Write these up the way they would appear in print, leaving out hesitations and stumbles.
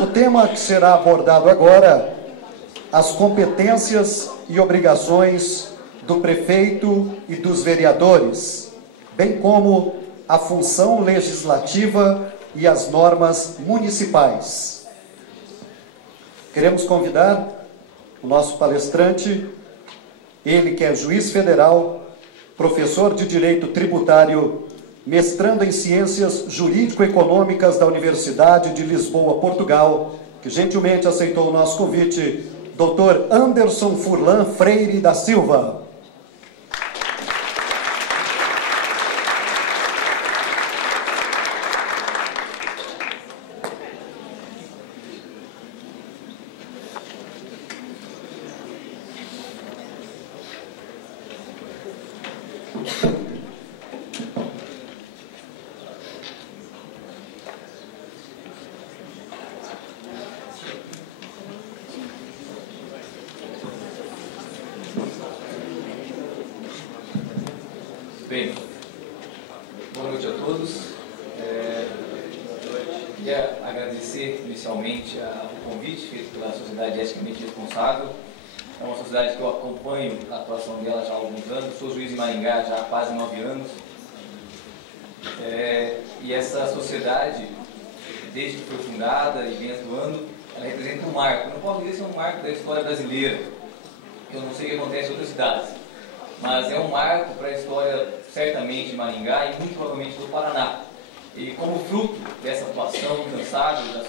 O tema que será abordado agora, as competências e obrigações do prefeito e dos vereadores, bem como a função legislativa e as normas municipais. Queremos convidar o nosso palestrante, ele que é juiz federal, professor de Direito Tributário, mestrando em Ciências Jurídico-Econômicas da Universidade de Lisboa, Portugal, que gentilmente aceitou o nosso convite, Dr. Anderson Furlan Freire da Silva. Bem, boa noite a todos. Queria agradecer inicialmente o convite feito pela Sociedade Eticamente Responsável. É uma sociedade que eu acompanho a atuação dela já há alguns anos. Sou juiz em Maringá já há quase 9 anos. E essa sociedade, desde que foi fundada e vem atuando, ela representa um marco. Não posso dizer se é um marco da história brasileira. Eu não sei o que acontece em outras cidades. Mas é um marco para a história, certamente, de Maringá e muito provavelmente do Paraná. E como fruto dessa atuação incansável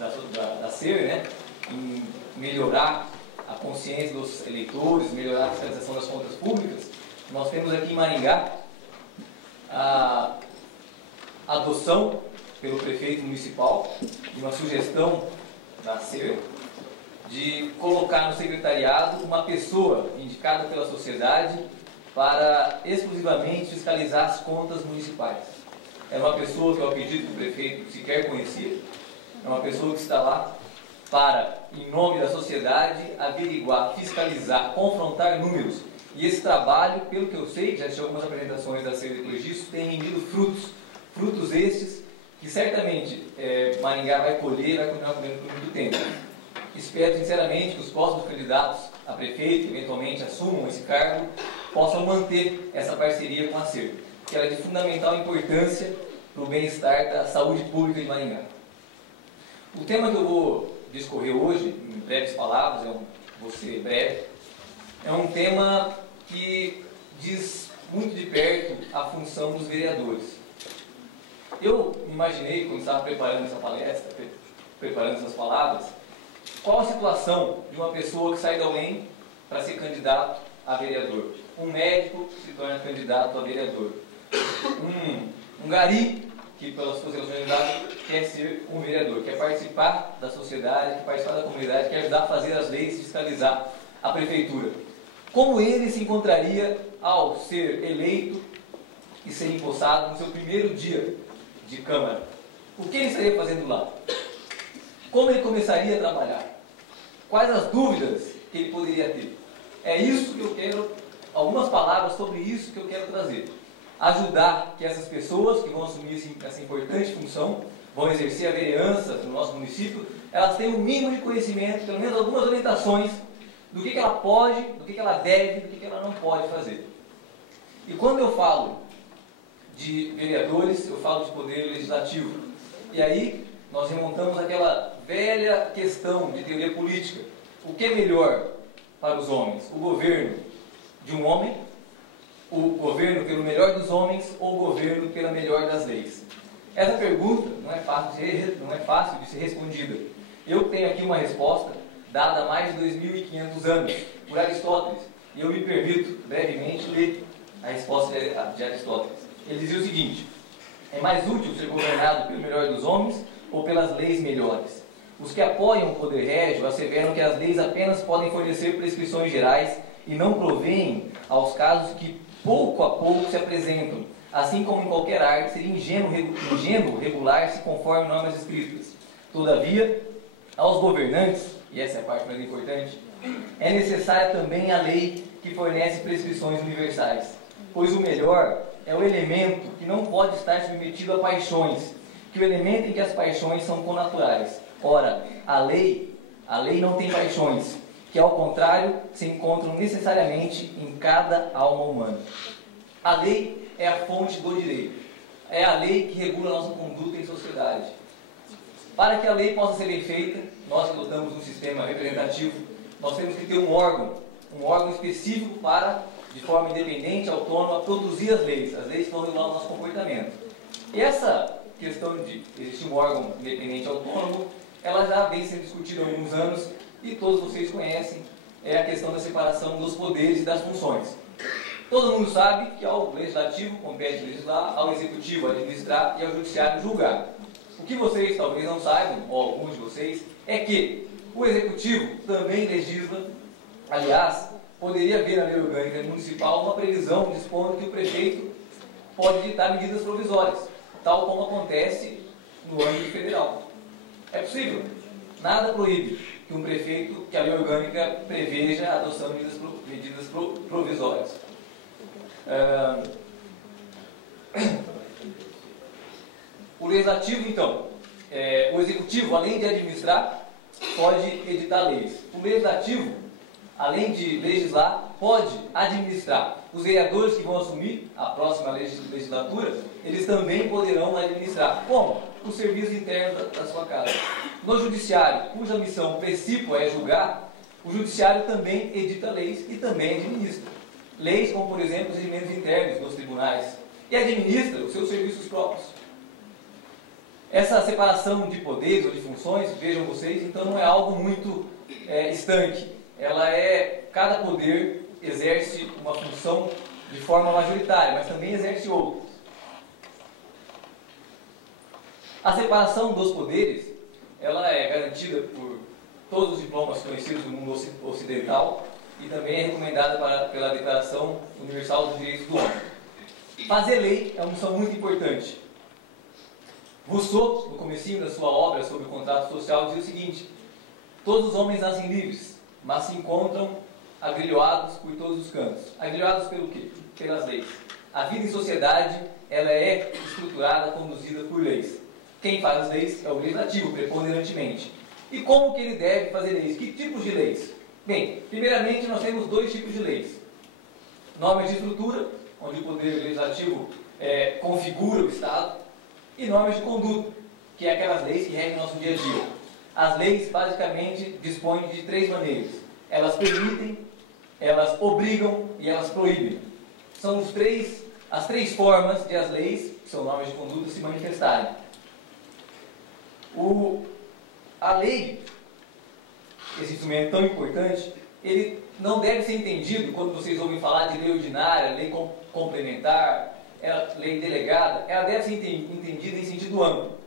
da SER, né, em melhorar a consciência dos eleitores, melhorar a fiscalização das contas públicas, nós temos aqui em Maringá a adoção pelo prefeito municipal de uma sugestão da SER de colocar no secretariado uma pessoa indicada pela sociedade para exclusivamente fiscalizar as contas municipais. É uma pessoa que eu acredito que o prefeito sequer conhecia, é uma pessoa que está lá para, em nome da sociedade, averiguar, fiscalizar, confrontar números. E esse trabalho, pelo que eu sei, já tinha algumas apresentações da SER depois disso, tem rendido frutos estes que certamente Maringá vai colher e vai continuar colhendo por muito tempo. Espero sinceramente que os próximos candidatos a prefeito, que eventualmente assumam esse cargo, possam manter essa parceria com a SER, que ela é de fundamental importância para o bem-estar da saúde pública de Maringá. O tema que eu vou discorrer hoje, em breves palavras, vou ser breve, é um tema que diz muito de perto a função dos vereadores. Eu imaginei, quando estava preparando essa palestra, preparando essas palavras, qual a situação de uma pessoa que sai da UEM para ser candidato a vereador? Um médico que se torna candidato a vereador. Um gari que, pelas suas relações de idade, quer ser um vereador, quer participar da sociedade, quer participar da comunidade, quer ajudar a fazer as leis e fiscalizar a prefeitura. Como ele se encontraria ao ser eleito e ser empossado no seu primeiro dia de Câmara? O que ele estaria fazendo lá? Como ele começaria a trabalhar? Quais as dúvidas que ele poderia ter? É isso que eu quero, algumas palavras sobre isso que eu quero trazer. Ajudar que essas pessoas que vão assumir essa importante função, vão exercer a vereança no nosso município, elas tenham o mínimo de conhecimento, pelo menos algumas orientações do que ela pode, do que ela deve, do que ela não pode fazer. E quando eu falo de vereadores, eu falo de poder legislativo. E aí nós remontamos àquela velha questão de teoria política. O que é melhor para os homens? O governo de um homem, o governo pelo melhor dos homens ou o governo pela melhor das leis? Essa pergunta não é fácil de ser respondida. Eu tenho aqui uma resposta dada há mais de 2.500 anos por Aristóteles. E eu me permito brevemente ler a resposta de Aristóteles. Ele dizia o seguinte: é mais útil ser governado pelo melhor dos homens ou pelas leis melhores? Os que apoiam o poder régio asseveram que as leis apenas podem fornecer prescrições gerais e não provêm aos casos que pouco a pouco se apresentam. Assim como em qualquer arte, seria ingênuo regular-se conforme normas escritas. Todavia, aos governantes, e essa é a parte mais importante, é necessária também a lei que fornece prescrições universais, pois o melhor é o elemento que não pode estar submetido a paixões, que o elemento em que as paixões são connaturais. Ora, a lei não tem paixões, que ao contrário se encontram necessariamente em cada alma humana. A lei é a fonte do direito. É a lei que regula a nossa conduta em sociedade. Para que a lei possa ser bem feita, nós que lutamos um sistema representativo, nós temos que ter um órgão específico para, de forma independente, autônoma, produzir as leis que vão regular o nosso comportamento. E essa questão de existir um órgão independente autônomo, ela já vem sendo discutida há alguns anos e todos vocês conhecem, é a questão da separação dos poderes e das funções. Todo mundo sabe que ao legislativo compete legislar, ao executivo administrar e ao judiciário julgar. O que vocês talvez não saibam, ou alguns de vocês, é que o executivo também legisla. Aliás, poderia haver na lei orgânica municipal uma previsão dispondo que o prefeito pode editar medidas provisórias, tal como acontece no âmbito federal. É possível. Nada proíbe que a lei orgânica preveja a adoção de medidas provisórias. O legislativo, então, o executivo, além de administrar, pode editar leis. O legislativo, além de legislar, pode administrar. Os vereadores que vão assumir a próxima legislatura, eles também poderão administrar. Como? Os serviços internos da sua casa. No judiciário, cuja missão principal é julgar, o judiciário também edita leis e também administra. Leis como, por exemplo, os regimentos internos dos tribunais. E administra os seus serviços próprios. Essa separação de poderes ou de funções, vejam vocês, então não é algo muito estanque. Cada poder exerce uma função de forma majoritária, mas também exerce outras. A separação dos poderes, ela é garantida por todos os diplomas conhecidos do mundo ocidental e também é recomendada pela Declaração Universal dos Direitos do Homem. Fazer lei é uma missão muito importante. Rousseau, no comecinho da sua obra sobre o contrato social, dizia o seguinte: todos os homens nascem livres, mas se encontram agrilhoados por todos os cantos. Agrilhoados pelo quê? Pelas leis. A vida em sociedade, ela é estruturada, conduzida por leis. Quem faz as leis é o legislativo, preponderantemente. E como que ele deve fazer leis? Que tipos de leis? Bem, primeiramente nós temos dois tipos de leis. Normas de estrutura, onde o poder legislativo configura o Estado, e normas de conduta, que é aquelas leis que regem o nosso dia a dia. As leis, basicamente, dispõem de três maneiras. Elas permitem, elas obrigam e elas proíbem. São as três formas de as leis, que são normas de conduta, se manifestarem. A lei, esse instrumento tão importante, ele não deve ser entendido quando vocês ouvem falar de lei ordinária, lei complementar, lei delegada. Ela deve ser entendida em sentido amplo.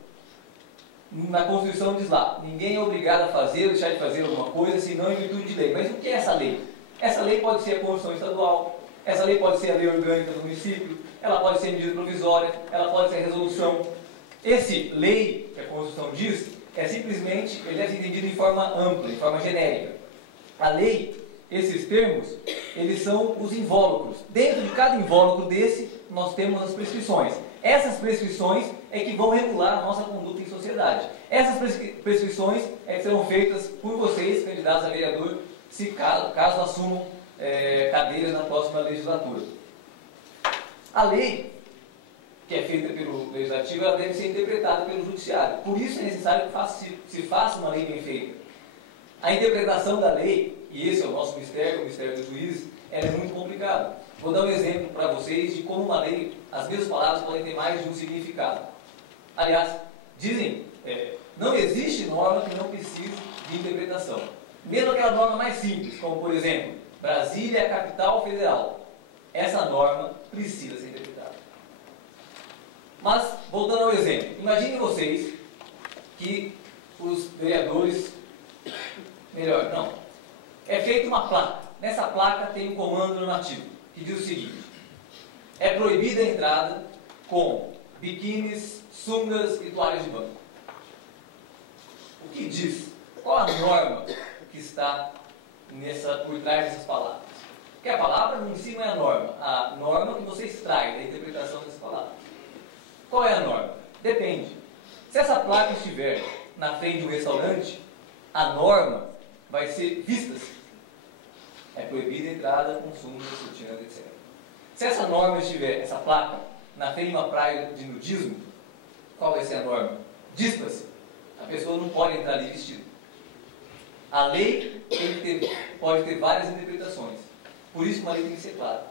Na Constituição diz lá: ninguém é obrigado a fazer ou deixar de fazer alguma coisa senão em virtude de lei. Mas o que é essa lei? Essa lei pode ser a Constituição Estadual, essa lei pode ser a lei orgânica do município, ela pode ser medida provisória, ela pode ser resolução. Esse lei, que a Constituição diz, simplesmente, ele deve ser entendido em forma ampla, em forma genérica. A lei, esses termos, eles são os invólucros. Dentro de cada invólucro desse, nós temos as prescrições. Essas prescrições é que vão regular a nossa conduta em sociedade. Essas prescrições que serão feitas por vocês, candidatos a vereador, caso assumam cadeiras na próxima legislatura. A lei, que é feita pelo legislativo, ela deve ser interpretada pelo judiciário. Por isso é necessário que se faça uma lei bem feita. A interpretação da lei, e esse é o nosso mistério, o mistério dos juízes, ela é muito complicada. Vou dar um exemplo para vocês de como uma lei, as mesmas palavras podem ter mais de um significado. Aliás, dizem, não existe norma que não precise de interpretação. Mesmo aquela norma mais simples, como por exemplo, Brasília é a capital federal. Essa norma precisa ser interpretada. Mas, voltando ao exemplo, imaginem vocês que os vereadores... é feita uma placa. Nessa placa tem um comando normativo, que diz o seguinte: é proibida a entrada com biquínis, sungas e toalhas de banho. O que diz? Qual a norma que está por trás dessas palavras? Porque a palavra em si não é a norma que você extrai da interpretação dessas palavras. Qual é a norma? Depende. Se essa placa estiver na frente do restaurante, a norma vai ser vista-se. É proibida a entrada, consumo, sutiã, etc. Se essa norma estiver, essa placa, na frente de uma praia de nudismo, qual vai ser a norma? Dispa-se. A pessoa não pode entrar ali vestida. A lei pode ter várias interpretações. Por isso que uma lei tem que ser clara.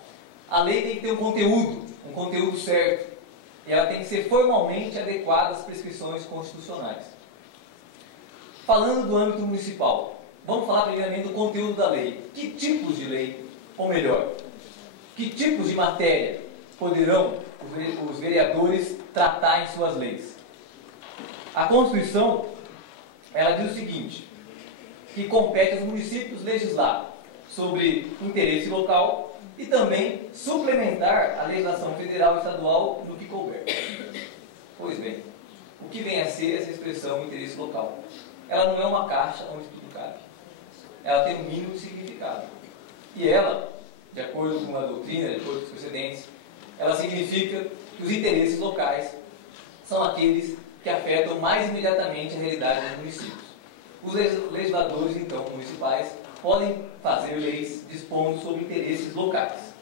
A lei tem que ter um conteúdo certo. E ela tem que ser formalmente adequada às prescrições constitucionais. Falando do âmbito municipal, vamos falar primeiramente do conteúdo da lei. Que tipos de lei, ou melhor, que tipos de matéria poderão os vereadores tratar em suas leis? A Constituição, ela diz o seguinte, que compete aos municípios legislar sobre interesse local e também suplementar a legislação federal e estadual no que couber. Pois bem, o que vem a ser essa expressão interesse local? Ela não é uma caixa onde tudo cabe. Ela tem um mínimo de significado. E ela, de acordo com a doutrina, de acordo com os precedentes, ela significa que os interesses locais são aqueles que afetam mais imediatamente a realidade dos municípios. Os legisladores, então, municipais, podem fazer leis dispondo sobre interesses locais.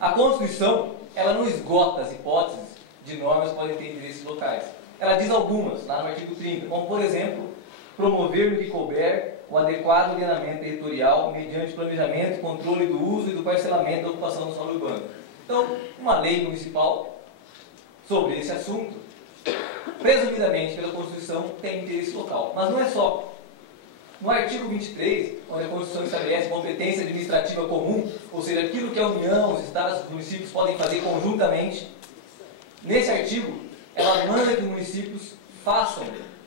A Constituição, ela não esgota as hipóteses de normas que podem ter interesses locais. Ela diz algumas, lá no artigo 30, como, por exemplo, promover no que couber o adequado ordenamento territorial mediante planejamento e controle do uso e do parcelamento da ocupação do solo urbano. Então, uma lei municipal sobre esse assunto, presumidamente pela Constituição, tem interesse local. Mas não é só. No artigo 23, onde a Constituição estabelece competência administrativa comum, ou seja, aquilo que a União, os Estados e os municípios podem fazer conjuntamente, nesse artigo, ela manda que os municípios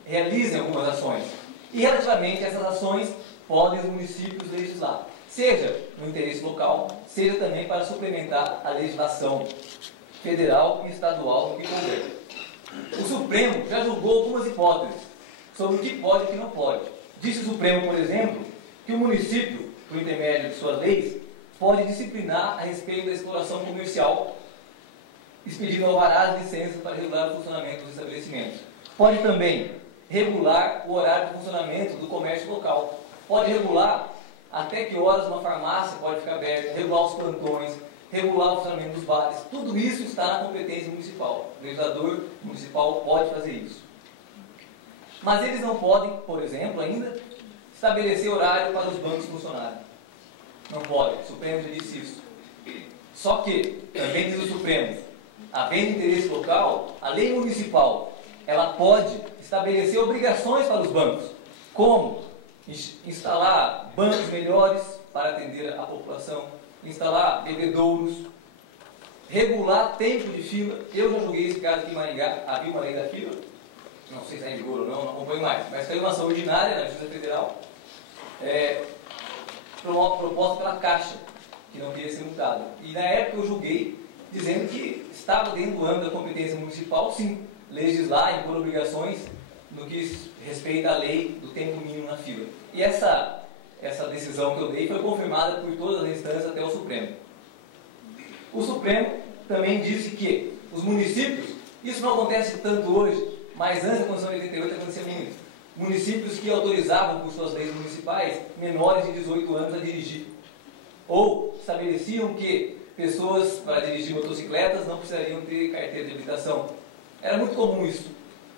realizem algumas ações. E relativamente a essas ações, podem os municípios legislar, seja no interesse local, seja também para suplementar a legislação federal e estadual no que couber. O Supremo já julgou algumas hipóteses sobre o que pode e o que não pode. Disse o Supremo, por exemplo, que o município, por intermédio de suas leis, pode disciplinar a respeito da exploração comercial, expedindo alvarás de licenças para regular o funcionamento dos estabelecimentos. Pode também regular o horário de funcionamento do comércio local. Pode regular até que horas uma farmácia pode ficar aberta, regular os plantões, regular o funcionamento dos bares. Tudo isso está na competência municipal. O legislador municipal pode fazer isso. Mas eles não podem, por exemplo, ainda estabelecer horário para os bancos funcionarem. Não podem. O Supremo já disse isso. Só que, também diz o Supremo, havendo interesse local, a lei municipal, ela pode estabelecer obrigações para os bancos, como instalar bancos melhores para atender a população, instalar bebedouros, regular tempo de fila. Eu já julguei esse caso aqui em Maringá, havia uma lei da fila, não sei se está em vigor ou não, não acompanho mais, mas caiu uma ação ordinária na Justiça Federal, proposta pela Caixa, que não queria ser multada. E na época eu julguei, dizendo que estava dentro do âmbito da competência municipal, sim, legislar, impor obrigações no que respeita à lei do tempo mínimo na fila. E essa decisão que eu dei foi confirmada por todas as instâncias até o Supremo. O Supremo também disse que os municípios, isso não acontece tanto hoje, mas antes da Constituição de 88 acontecia muito. Municípios que autorizavam por suas leis municipais menores de 18 anos a dirigir. Ou estabeleciam que pessoas para dirigir motocicletas não precisariam ter carteira de habilitação. Era muito comum isso.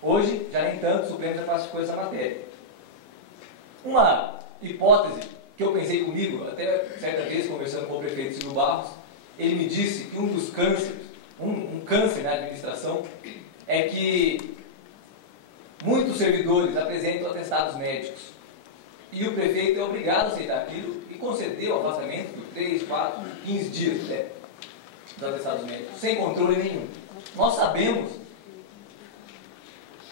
Hoje, já nem tanto, o Supremo já classificou essa matéria. Uma hipótese que eu pensei comigo, até certa vez conversando com o prefeito Silvio Barros, ele me disse que um dos cânceres, um câncer na administração, é que muitos servidores apresentam atestados médicos. E o prefeito é obrigado a aceitar aquilo e conceder o afastamento por 3, 4, 15 dias dos atestados médicos, sem controle nenhum. Nós sabemos,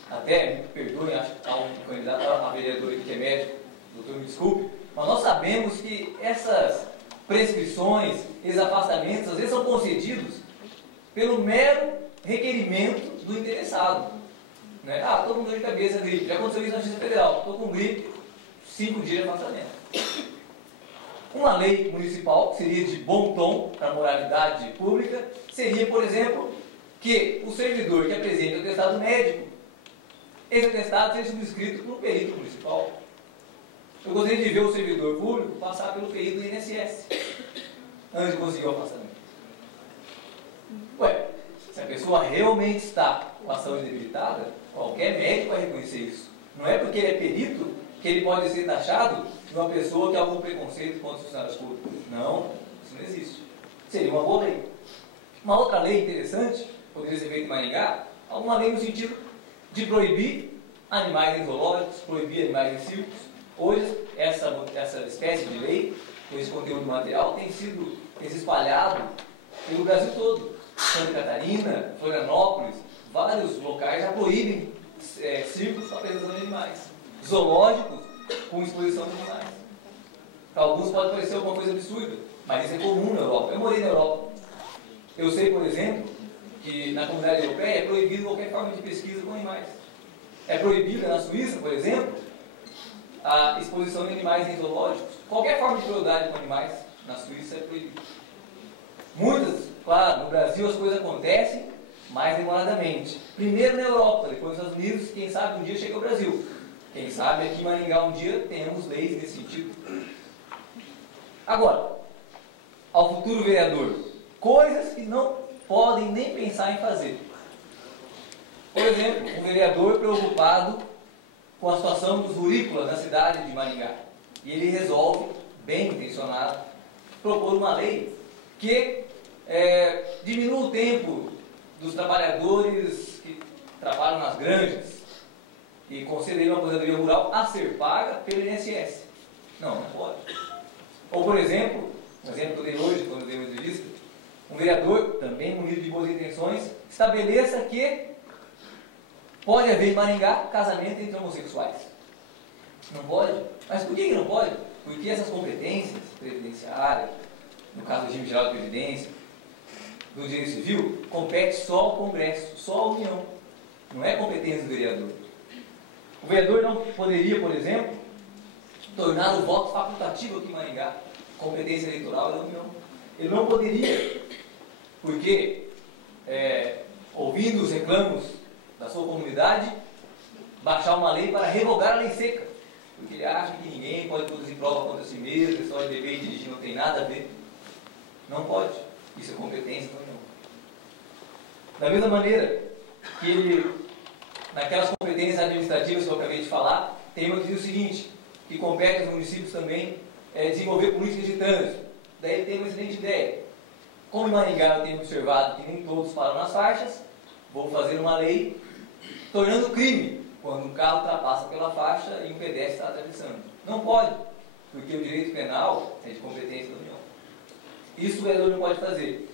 até me perdoem, acho que há um candidato a vereador aqui que é médico, doutor, me desculpe, mas nós sabemos que essas prescrições, esses afastamentos, às vezes são concedidos pelo mero requerimento do interessado. Né? Ah, todo mundo de cabeça, gripe. Já aconteceu isso na Justiça Federal. Estou com gripe, 5 dias de afastamento. Uma lei municipal, que seria de bom tom para a moralidade pública, seria, por exemplo, que o servidor que apresenta o atestado médico Esse atestado seja subscrito por um perito municipal. Eu gostaria de ver o servidor público passar pelo perito do INSS antes de conseguir o afastamento. Ué, se a pessoa realmente está com a saúde debilitada, qualquer médico vai reconhecer isso. Não é porque ele é perito que ele pode ser taxado de uma pessoa que tem algum preconceito contra os funcionários públicos. Não, isso não existe. Seria uma boa lei. Uma outra lei interessante, poderia ser feita em Maringá, alguma lei no sentido de proibir animais em zoológicos, proibir animais em circos. Hoje, essa espécie de lei, com esse conteúdo material, tem se espalhado pelo Brasil todo. Santa Catarina, Florianópolis, vários locais já proíbem circos com a presença de animais. Zoológicos com exposição de animais. Para alguns pode parecer alguma coisa absurda, mas isso é comum na Europa. Eu morei na Europa. Eu sei, por exemplo, que na comunidade europeia é proibido qualquer forma de pesquisa com animais. É proibida na Suíça, por exemplo, a exposição de animais em zoológicos. Qualquer forma de crueldade com animais na Suíça é proibida. Muitas, claro, no Brasil as coisas acontecem mais demoradamente. Primeiro na Europa, depois nos Estados Unidos, quem sabe um dia chega ao Brasil. Quem sabe aqui em Maringá um dia tenhamos leis nesse sentido. Agora, ao futuro vereador, coisas que não podem nem pensar em fazer. Por exemplo, um vereador preocupado com a situação dos rurícolas na cidade de Maringá. E ele resolve, bem intencionado, propor uma lei que diminua o tempo dos trabalhadores que trabalham nas granjas e conceder uma aposentadoria rural a ser paga pelo INSS. Não pode. Ou, por exemplo, um exemplo que eu dei hoje, quando eu dei uma entrevista, um vereador, também munido de boas intenções, estabeleça que pode haver em Maringá casamento entre homossexuais. Não pode? Mas por que não pode? Porque essas competências previdenciárias, no caso do regime geral de previdência, do direito civil, compete só ao Congresso, só à União. Não é competência do vereador. O vereador não poderia, por exemplo, tornar o voto facultativo aqui em Maringá. Competência eleitoral da União. Ele não poderia, porque, ouvindo os reclamos da sua comunidade, baixar uma lei para revogar a lei seca. Porque ele acha que ninguém pode produzir prova contra si mesmo, a história de beber e dirigir não tem nada a ver. Não pode. Isso é competência da União. Da mesma maneira que ele, naquelas competências administrativas que eu acabei de falar, tem uma que diz o seguinte, que compete aos municípios também desenvolver políticas de trânsito. Daí ele tem uma excelente ideia. Como em Maringá eu tenho observado que nem todos param nas faixas, vou fazer uma lei tornando crime quando um carro ultrapassa pela faixa e um pedestre está atravessando. Não pode, porque o direito penal é de competência da União. Isso o vereador não pode fazer.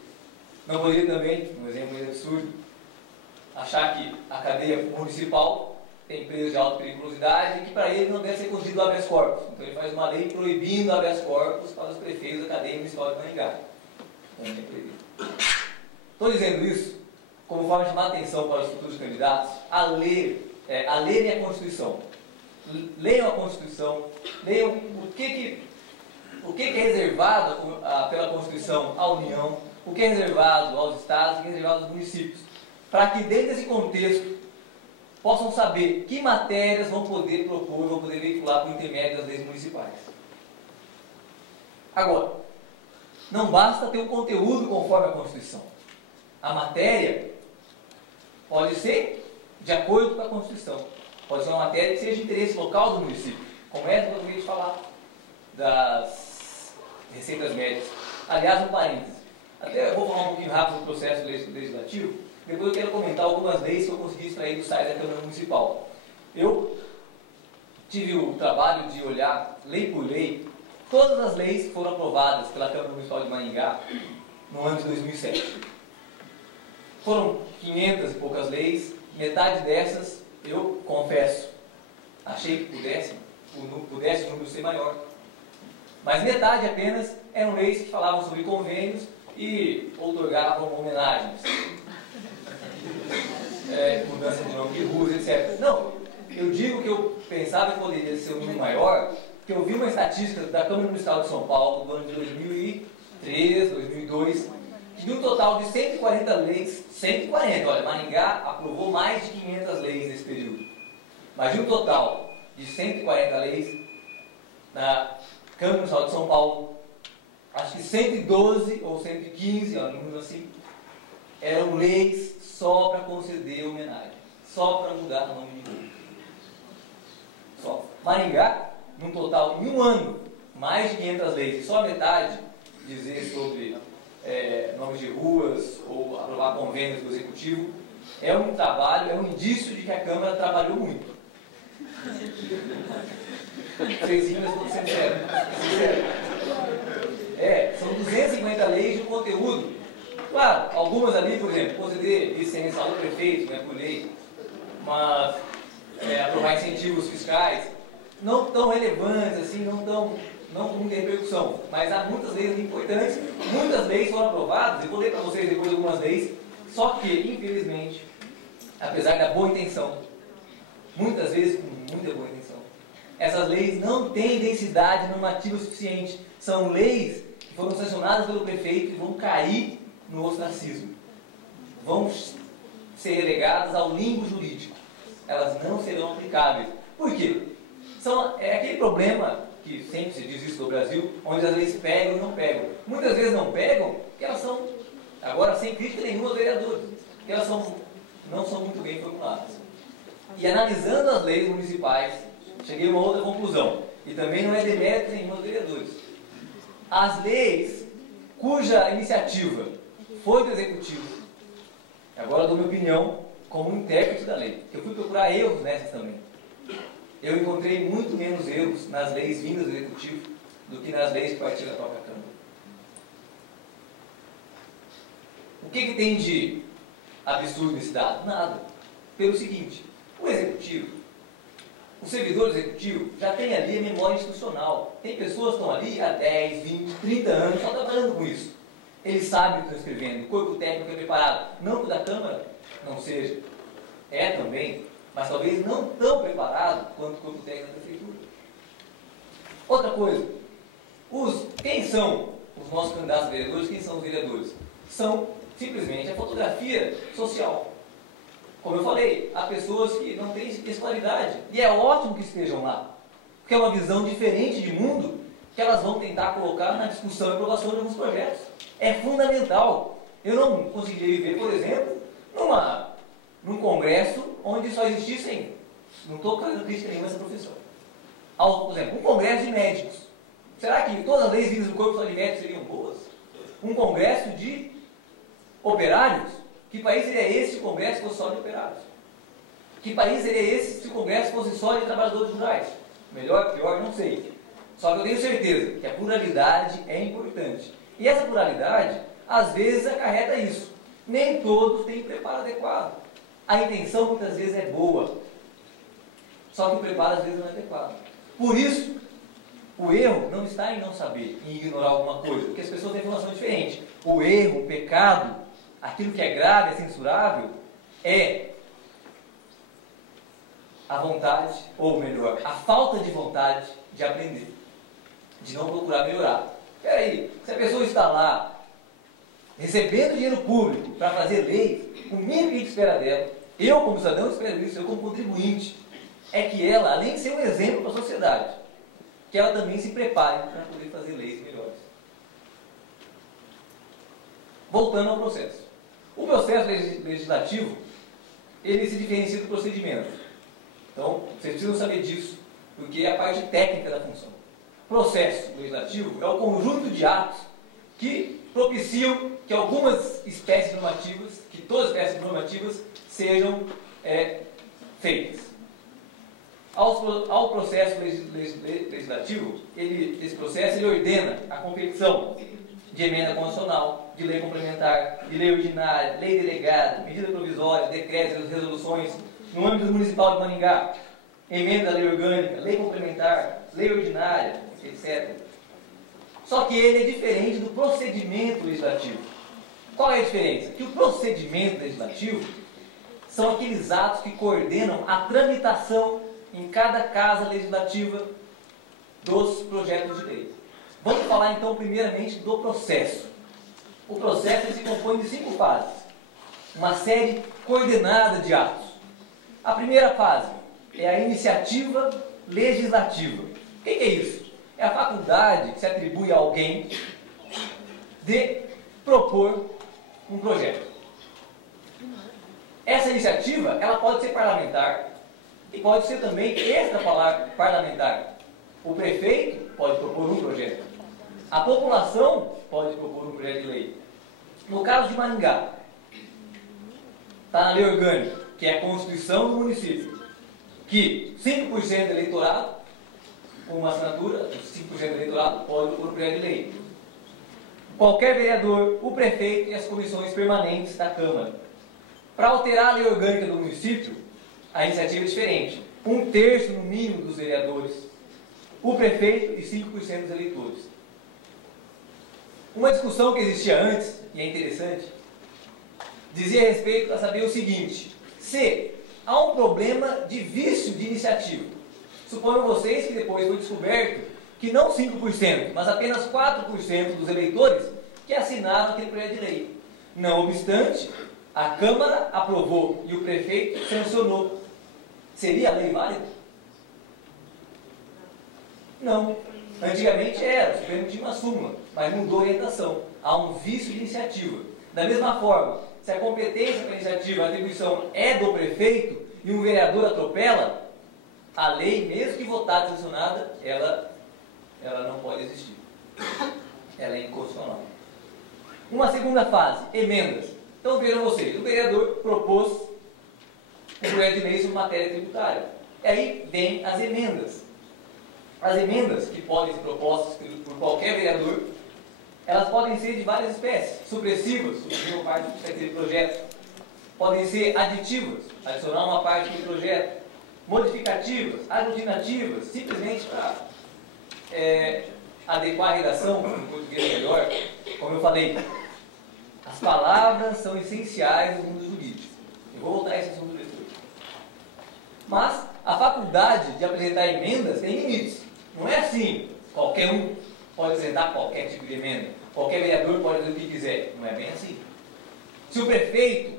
Não poderia também, um exemplo meio absurdo, achar que a cadeia municipal tem presos de alta periculosidade e que para ele não deve ser concedido o habeas corpus. Então ele faz uma lei proibindo o habeas corpus para os prefeitos da cadeia municipal de Maringá. Também é proibido. Estou dizendo isso como forma de chamar a atenção para os futuros candidatos a lerem a Constituição. Leiam a Constituição, leiam o que é reservado pela Constituição à União, o que é reservado aos estados, o que é reservado aos municípios, para que dentro desse contexto possam saber que matérias vão poder propor, vão poder veicular por intermédio das leis municipais. Agora, não basta ter um conteúdo conforme a Constituição. A matéria pode ser de acordo com a Constituição. Pode ser uma matéria que seja de interesse local do município, como essa que eu acabei de falar, das receitas médicas. Aliás, um parênteses. Até eu vou falar um pouquinho rápido do processo legislativo, depois eu quero comentar algumas leis que eu consegui extrair do site da Câmara Municipal. Eu tive o trabalho de olhar lei por lei, todas as leis que foram aprovadas pela Câmara Municipal de Maringá no ano de 2007. Foram 500 e poucas leis, metade dessas, eu confesso, achei que pudesse o número ser maior. Mas metade apenas eram leis que falavam sobre convênios e outorgavam homenagens. Mudança de nome de ruas, etc. Não, eu digo que eu pensava que poderia ser um número maior, porque eu vi uma estatística da Câmara Municipal de São Paulo do ano de 2003, 2002, que de um total de 140 leis, 140, olha, Maringá aprovou mais de 500 leis nesse período. Mas de um total de 140 leis na Câmara Municipal de São Paulo, acho que 112 ou 115, números assim, eram leis só para conceder homenagem, só para mudar o nome de rua. Só. Maringá, num total, em um ano, mais de 500 leis, e só a metade dizer sobre nomes de ruas ou aprovar convênios do Executivo, é um trabalho, é um indício de que a Câmara trabalhou muito. Vocês viram, eu estou sincero. São 250 leis de conteúdo. Claro, algumas ali, por exemplo, conceder licença ao prefeito, por lei, mas aprovar incentivos fiscais, não tão relevantes assim, não com muita repercussão, mas há muitas leis importantes, muitas leis foram aprovadas, eu vou ler para vocês depois algumas leis, só que, infelizmente, apesar da boa intenção, muitas vezes com muita boa intenção, essas leis não têm densidade normativa suficiente, são leis que foram sancionadas pelo prefeito e vão cair no ostracismo, vão ser relegadas ao limbo jurídico, elas não serão aplicáveis. Por quê? É aquele problema que sempre se diz isso no Brasil, onde as leis pegam e não pegam. Muitas vezes não pegam, porque elas são, agora sem crítica nenhuma aos vereadores, porque elas não são muito bem formuladas. E analisando as leis municipais, cheguei a uma outra conclusão, e também não é demérito nenhum aos vereadores. As leis cuja iniciativa foi do Executivo, agora eu dou minha opinião como intérprete da lei, eu fui procurar erros nessas também. Eu encontrei muito menos erros nas leis vindas do Executivo do que nas leis que partiram da própria Câmara. O que tem de absurdo nesse dado? Nada. Pelo seguinte, o Executivo, o servidor do Executivo já tem ali a memória institucional. Tem pessoas que estão ali há 10, 20, 30 anos só trabalhando com isso. Eles sabem o que estão escrevendo, o corpo técnico é preparado. Não que o da Câmara não seja. É também, mas talvez não tão preparado quanto o corpo técnico da Prefeitura. Outra coisa, quem são os nossos candidatos a vereadores? Quem são os vereadores? São simplesmente a fotografia social. Como eu falei, há pessoas que não têm escolaridade, e é ótimo que estejam lá, porque é uma visão diferente de mundo que elas vão tentar colocar na discussão e aprovação de alguns projetos. É fundamental. Eu não conseguiria viver, por exemplo, num congresso onde só existissem, não estou fazendo crítica nenhuma a essa profissão, por exemplo, um congresso de médicos. Será que todas as leis vindas do corpo só de médicos seriam boas? Um congresso de operários? Que país seria esse se o congresso fosse só de operários? Que país seria esse se o congresso fosse só de trabalhadores rurais? Melhor, pior, não sei. Só que eu tenho certeza que a pluralidade é importante. E essa pluralidade, às vezes, acarreta isso. Nem todos têm preparo adequado. A intenção, muitas vezes, é boa. Só que o preparo, às vezes, não é adequado. Por isso, o erro não está em não saber, em ignorar alguma coisa, porque as pessoas têm informação diferente. O erro, o pecado, aquilo que é grave, é censurável, é a vontade, ou melhor, a falta de vontade de aprender, de não procurar melhorar. Espera aí, se a pessoa está lá recebendo dinheiro público para fazer lei, o mínimo que a gente espera dela, eu como cidadão espero isso, eu como contribuinte, é que ela, além de ser um exemplo para a sociedade, que ela também se prepare para poder fazer leis melhores. Voltando ao processo. O processo legislativo, ele se diferencia do procedimento. Então, vocês precisam saber disso, porque é a parte técnica da função. O processo legislativo é o conjunto de atos que propiciam que algumas espécies normativas, que todas as espécies normativas sejam feitas. Ao processo legislativo, esse processo ele ordena a competição de emenda constitucional, de lei complementar, de lei ordinária, lei delegada, medida provisória, decretos e resoluções no âmbito municipal de Maringá, emenda da lei orgânica, lei complementar, lei ordinária, etc. Só que ele é diferente do procedimento legislativo. Qual é a diferença? Que o procedimento legislativo são aqueles atos que coordenam a tramitação em cada casa legislativa dos projetos de lei. Vamos falar então primeiramente do processo. O processo se compõe de 5 fases. Uma série coordenada de atos. A primeira fase é a iniciativa legislativa. O que é isso? É a faculdade que se atribui a alguém de propor um projeto. Essa iniciativa, ela pode ser parlamentar e pode ser também extra-parlamentar. O prefeito pode propor um projeto. A população pode propor um projeto de lei. No caso de Maringá, está na lei orgânica, que é a Constituição do município, que 5% do eleitorado, com uma assinatura, 5% do eleitorado pode propor um projeto de lei. Qualquer vereador, o prefeito e as comissões permanentes da Câmara. Para alterar a lei orgânica do município, a iniciativa é diferente. 1/3 no mínimo dos vereadores, o prefeito e 5% dos eleitores. Uma discussão que existia antes, e é interessante, dizia respeito a saber o seguinte: se há um problema de vício de iniciativa, suponham vocês que depois foi descoberto que não 5%, mas apenas 4% dos eleitores que assinaram aquele projeto de lei. Não obstante, a Câmara aprovou e o prefeito sancionou. Seria a lei válida? Não. Antigamente era, o Supremo tinha uma súmula, mas mudou a orientação. Há um vício de iniciativa. Da mesma forma, se a competência para a iniciativa, a atribuição é do prefeito e um vereador atropela, a lei, mesmo que votada e sancionada, ela não pode existir. Ela é inconstitucional. Uma segunda fase, emendas. Então vejam vocês, o vereador propôs um projeto de lei sobre matéria tributária. E aí vem as emendas. As emendas, que podem ser propostas por qualquer vereador, elas podem ser de várias espécies. Supressivas, suprimir uma parte daquele projeto. Podem ser aditivas, adicionar uma parte do projeto. Modificativas, aglutinativas, simplesmente para adequar a redação, em português melhor. Como eu falei, as palavras são essenciais no mundo jurídico. Eu vou voltar a esse assunto depois. Mas a faculdade de apresentar emendas tem limites. Não é assim, qualquer um pode apresentar qualquer tipo de emenda. Qualquer vereador pode fazer o que quiser. Não é bem assim. Se o prefeito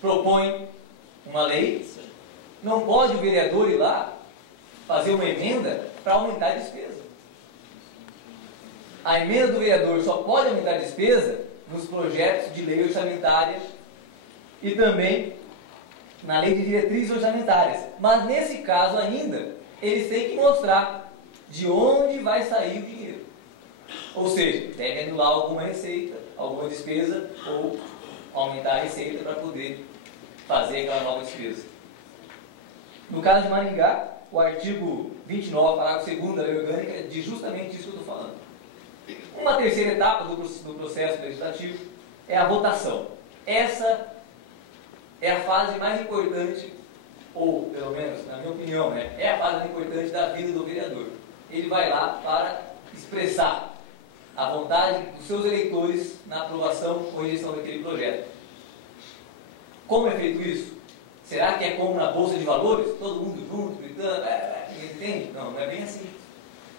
propõe uma lei, não pode o vereador ir lá fazer uma emenda para aumentar a despesa. A emenda do vereador só pode aumentar a despesa nos projetos de lei orçamentária e também na lei de diretrizes orçamentárias. Mas nesse caso ainda, eles têm que mostrar de onde vai sair o dinheiro. Ou seja, deve anular alguma receita, alguma despesa, ou aumentar a receita para poder fazer aquela nova despesa. No caso de Maringá, o artigo 29, parágrafo 2º da lei orgânica diz justamente isso que eu estou falando. Uma terceira etapa do processo legislativo é a votação. Essa é a fase mais importante, ou pelo menos, na minha opinião, é a fase mais importante da vida do vereador. Ele vai lá para expressar a vontade dos seus eleitores na aprovação ou rejeição daquele projeto. Como é feito isso? Será que é como na Bolsa de Valores? Todo mundo junto, gritando, ninguém entende? Não, não é bem assim.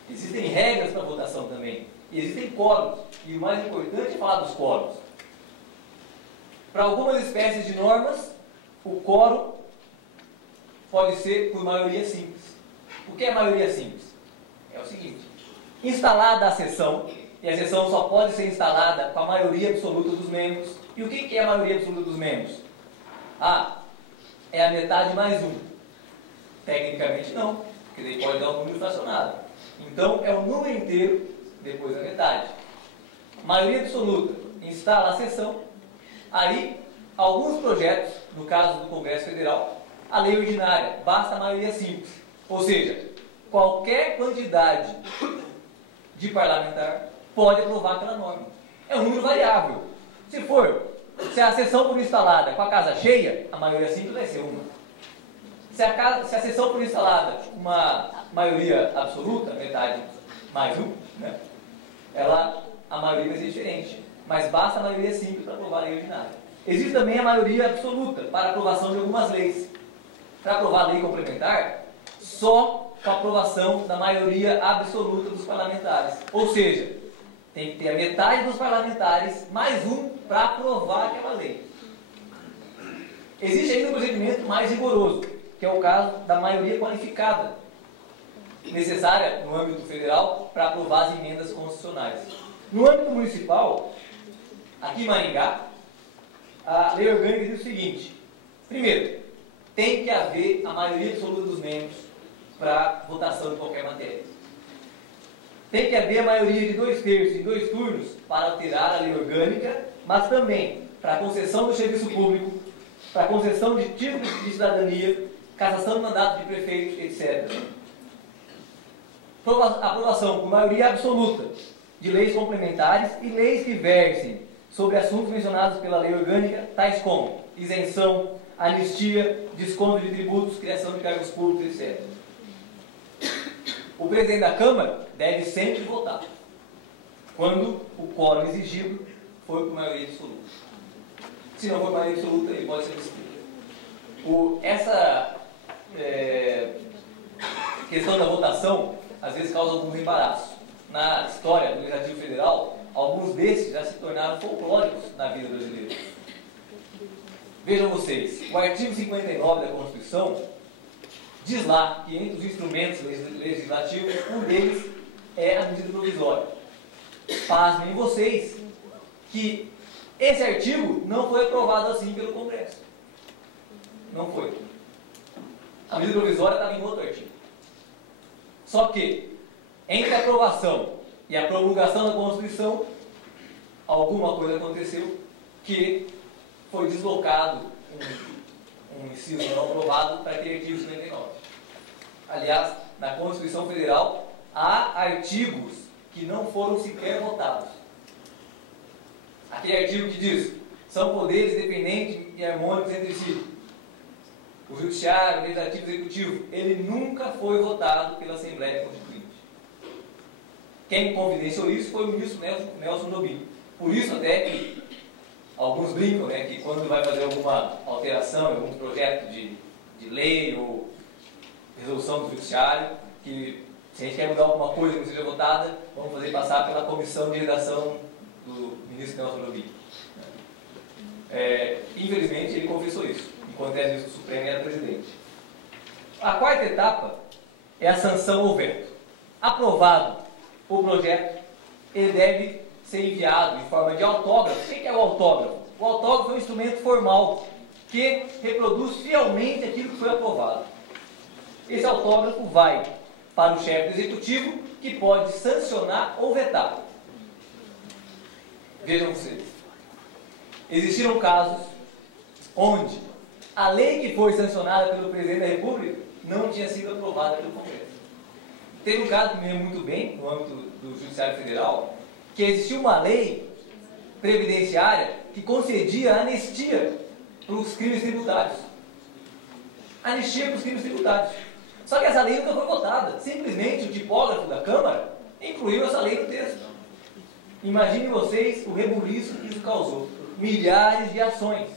Existem regras para votação também. Existem quóruns. E o mais importante é falar dos quóruns. Para algumas espécies de normas, o quórum pode ser por maioria simples. O que é maioria simples? É o seguinte: instalada a sessão, e a sessão só pode ser instalada com a maioria absoluta dos membros. E o que é a maioria absoluta dos membros? É a metade mais um. Tecnicamente não, porque daí pode dar um número fracionado. Então é o número inteiro depois da metade. Maioria absoluta, instala a sessão. Aí, alguns projetos, no caso do Congresso Federal, a lei ordinária, basta a maioria simples. Ou seja, qualquer quantidade de parlamentar pode aprovar aquela norma. É um número variável. Se a sessão for instalada com a casa cheia, a maioria simples vai ser uma. Se a sessão for instalada com uma maioria absoluta, metade mais um, a maioria vai ser diferente. Mas basta a maioria simples para aprovar a lei ordinária. Existe também a maioria absoluta para aprovação de algumas leis. Para aprovar a lei complementar, só com a aprovação da maioria absoluta dos parlamentares. Ou seja, tem que ter a metade dos parlamentares mais um para aprovar aquela lei. Existe ainda um procedimento mais rigoroso, que é o caso da maioria qualificada, necessária no âmbito federal para aprovar as emendas constitucionais. No âmbito municipal, aqui em Maringá, a lei orgânica diz o seguinte: primeiro, tem que haver a maioria absoluta dos membros para votação de qualquer matéria. Tem que haver a maioria de 2/3 em 2 turnos para alterar a lei orgânica, mas também para a concessão do serviço público, para a concessão de título de cidadania, cassação de mandato de prefeito, etc. Aprovação por maioria absoluta de leis complementares e leis que versem sobre assuntos mencionados pela lei orgânica, tais como isenção, anistia, desconto de tributos, criação de cargos públicos, etc. O presidente da Câmara deve sempre votar, quando o quórum exigido for por maioria absoluta. Se não for maioria absoluta, ele pode ser excluído. Essa questão da votação, às vezes, causa alguns embaraços. Na história do Legislativo Federal, alguns desses já se tornaram folclóricos na vida brasileira. Vejam vocês, o artigo 59 da Constituição diz lá que entre os instrumentos legislativos, um deles é a medida provisória. Pasmem vocês que esse artigo não foi aprovado assim pelo Congresso. Não foi. A medida provisória estava em outro artigo. Só que, entre a aprovação e a promulgação da Constituição, alguma coisa aconteceu que foi deslocado um inciso não aprovado para aquele artigo 59. Aliás, na Constituição Federal, há artigos que não foram sequer votados. Aquele artigo que diz: são poderes dependentes e harmônicos entre si. O Judiciário, o Legislativo e o Executivo, ele nunca foi votado pela Assembleia Constituinte. Quem confidenciou isso foi o ministro Nelson Jobim. Por isso até que alguns brincam, né, que quando vai fazer alguma alteração em algum projeto de lei ou resolução do Judiciário, que se a gente quer mudar alguma coisa que não seja votada, vamos fazer passar pela comissão de redação do ministro Nelson Jobim. Infelizmente, ele confessou isso, enquanto era ministro supremo e era presidente. A quarta etapa é a sanção ou veto. Aprovado o projeto, ele deve ser enviado em forma de autógrafo. O que é o autógrafo? O autógrafo é um instrumento formal que reproduz fielmente aquilo que foi aprovado. Esse autógrafo vai para o chefe do executivo, que pode sancionar ou vetar. Vejam vocês. Existiram casos onde a lei que foi sancionada pelo presidente da República não tinha sido aprovada pelo Congresso. Teve um caso que me lembro muito bem, no âmbito do Judiciário Federal, que existia uma lei previdenciária que concedia anistia para os crimes tributários. Anistia para os crimes tributários. Só que essa lei nunca foi votada. Simplesmente o tipógrafo da Câmara incluiu essa lei no texto. Imaginem vocês o rebuliço que isso causou. Milhares de ações.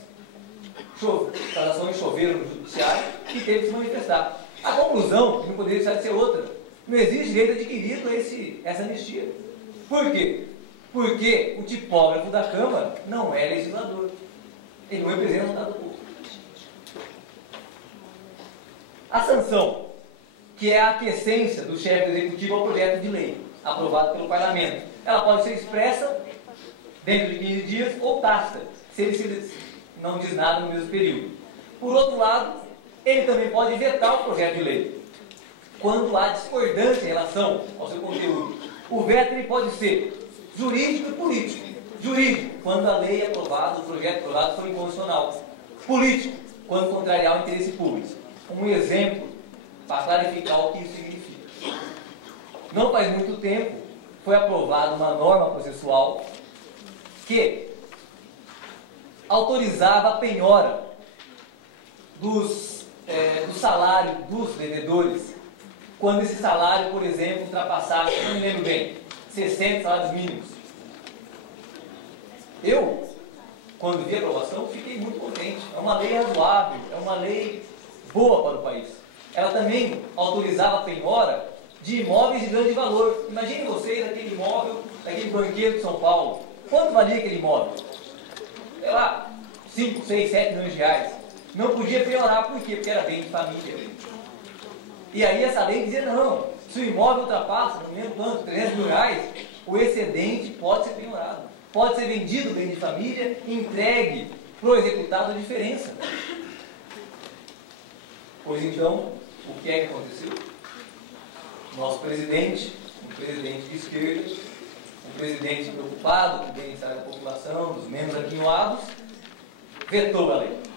As ações choveram no Judiciário e teve que se manifestar. A conclusão, que não poderia deixar de ser outra, não existe direito adquirido a essa anistia. Por quê? Porque o tipógrafo da Câmara não é legislador. Ele não representa o Estado público. A sanção, que é a aquiescência do chefe do executivo ao projeto de lei, aprovado pelo parlamento, ela pode ser expressa dentro de 15 dias ou tácita, se ele não diz nada no mesmo período. Por outro lado, ele também pode vetar o projeto de lei, quando há discordância em relação ao seu conteúdo. O veto ele pode ser jurídico e político. Jurídico, quando a lei é aprovada, o projeto aprovado for inconstitucional. Político, quando contrariar o interesse público. Um exemplo para clarificar o que isso significa. Não faz muito tempo foi aprovada uma norma processual que autorizava a penhora do salário dos devedores quando esse salário, por exemplo, ultrapassasse, não me lembro bem, 60 salários mínimos. Eu, quando vi a aprovação, fiquei muito contente. É uma lei razoável, é uma lei boa para o país. Ela também autorizava a penhora de imóveis de grande valor. Imaginem vocês aquele imóvel, daquele banqueiro de São Paulo. Quanto valia aquele imóvel? Sei lá, 5, 6, 7 milhões de reais. Não podia penhorar, por quê? Porque era bem de família. E aí essa lei dizia, não, se o imóvel ultrapassa, não lembro quanto, 300 mil reais, o excedente pode ser penhorado. Pode ser vendido bem de família, entregue para o executado a diferença. Pois então, o que é que aconteceu? Nosso presidente, um presidente de esquerda, um presidente preocupado com o bem-estar da população, dos menos aquinhoados, vetou a lei.